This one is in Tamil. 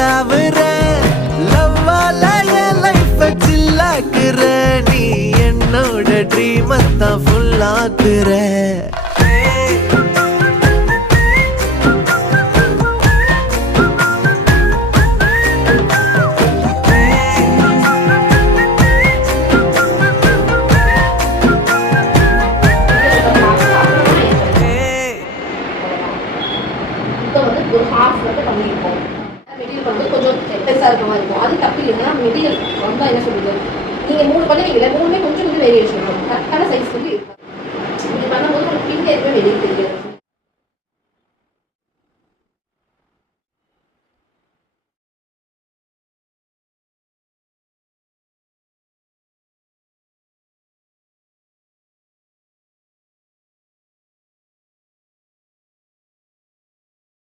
தாவுற லவ்வால என் லைஃப் சில்லாக்குற நீ என்னோட ட்ரீம் தான் ஃபுல்லாக்குற ஒரு ஹாஃப் மட்டும் பண்ணியிருக்கோம். மெட்டீரியல் வந்து கொஞ்சம் பெருசாக இருக்கிற மாதிரி இருக்கும். அது தப்பு இல்லைன்னா மெட்டீரியல் ரொம்ப என்ன சொல்லுது, நீங்கள் 3 பண்ணுவீங்களா, 3மே கொஞ்சம் வேரியேஷன் இருக்கும். கரெக்டான சைஸ் வந்து இருக்கும். இது பண்ணும்போது உங்களுக்கு பிங்க் எதுவுமே வெளியே தெரியாது.